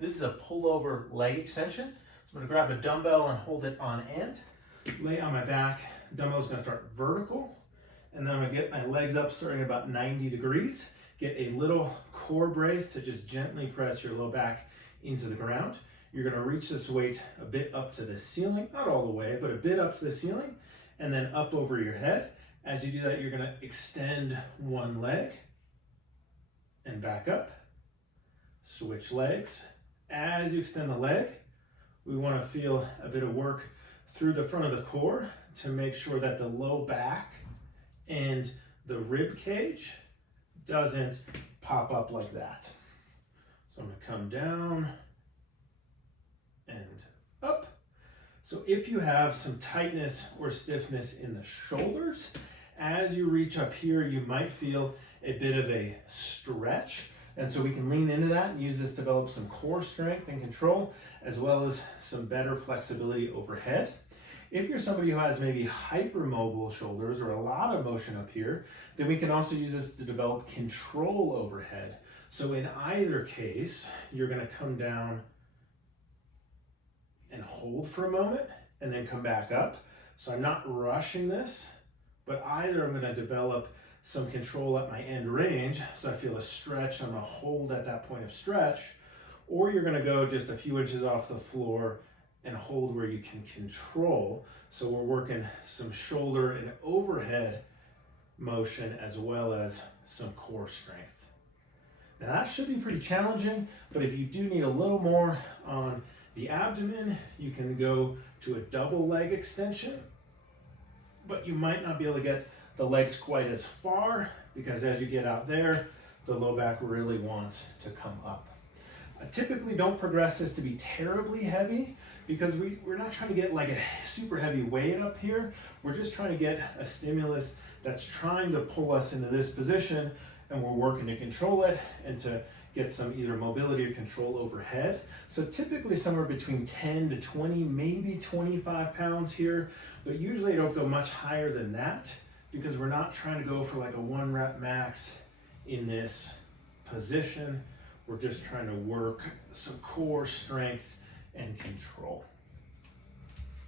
This is a pullover leg extension. So I'm gonna grab a dumbbell and hold it on end, lay on my back. Dumbbell's gonna start vertical, and then I'm gonna get my legs up starting about 90 degrees. Get a little core brace to just gently press your low back into the ground. You're gonna reach this weight a bit up to the ceiling, not all the way, but a bit up to the ceiling, and then up over your head. As you do that, you're gonna extend one leg and back up. Switch legs. As you extend the leg, we want to feel a bit of work through the front of the core to make sure that the low back and the rib cage doesn't pop up like that. So I'm going to come down and up. So if you have some tightness or stiffness in the shoulders, as you reach up here, you might feel a bit of a stretch. And so we can lean into that and use this to develop some core strength and control, as well as some better flexibility overhead. If you're somebody who has maybe hypermobile shoulders or a lot of motion up here, then we can also use this to develop control overhead. So in either case, you're gonna come down and hold for a moment and then come back up. So I'm not rushing this, but either I'm gonna develop some control at my end range, so I feel a stretch, I'm gonna hold at that point of stretch, or you're gonna go just a few inches off the floor and hold where you can control. So we're working some shoulder and overhead motion as well as some core strength. Now that should be pretty challenging, but if you do need a little more on the abdomen, you can go to a double leg extension, but you might not be able to get the legs quite as far because as you get out there, the low back really wants to come up. I typically don't progress this to be terribly heavy because we're not trying to get like a super heavy weight up here. We're just trying to get a stimulus that's trying to pull us into this position, and we're working to control it and to get some either mobility or control overhead. So typically somewhere between 10 to 20, maybe 25 pounds here, but usually I don't go much higher than that, because we're not trying to go for like a 1 rep max in this position. We're just trying to work some core strength and control.